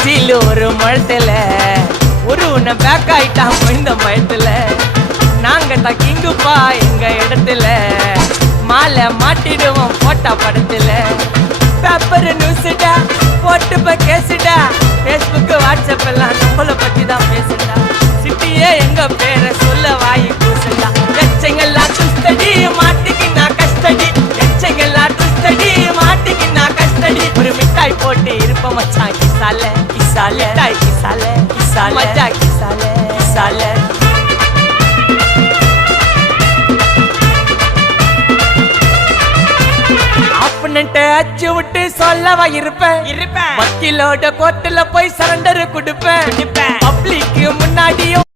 Steel ஒரு முழத்துல ஒரு உன்னை பேக் ஆயிட்டான் இந்த மயத்துல. நாங்க தான் கிங்குப்பா எங்க இடத்துல, மாலை மாட்டிடுவோம் போட்டா படத்துல. பேப்பர் நியூஸ்டா போட்டு கேசுடா, பேஸ்புக் வாட்ஸ்அப் எல்லாம் நம்மளை பத்தி தான் பேசுடா. சிட்டியே எங்க பேரை சொல்ல வாய் கூசுடா. எச்சங்கெல்லாம் டுஸ்டடி மாட்டிக்கு நான் கஸ்டடி, எச்சங்கெல்லாம் டுஸ்டடி மாட்டிக்கு நான் கஸ்டடி. ஒரு மிட்டாய் போட்டு இருப்ப மச்சான் கிசால கிசால, மிட்டாய் கிசால கிசால, மச்சா கிசால கிசால. அச்சு விட்டு சொல்லவா இருப்பேன், வக்கீலோட கோர்ட்டுல போய் சரண்டர் கொடுப்பேன். பப்ளிக்கு முன்னாடியும்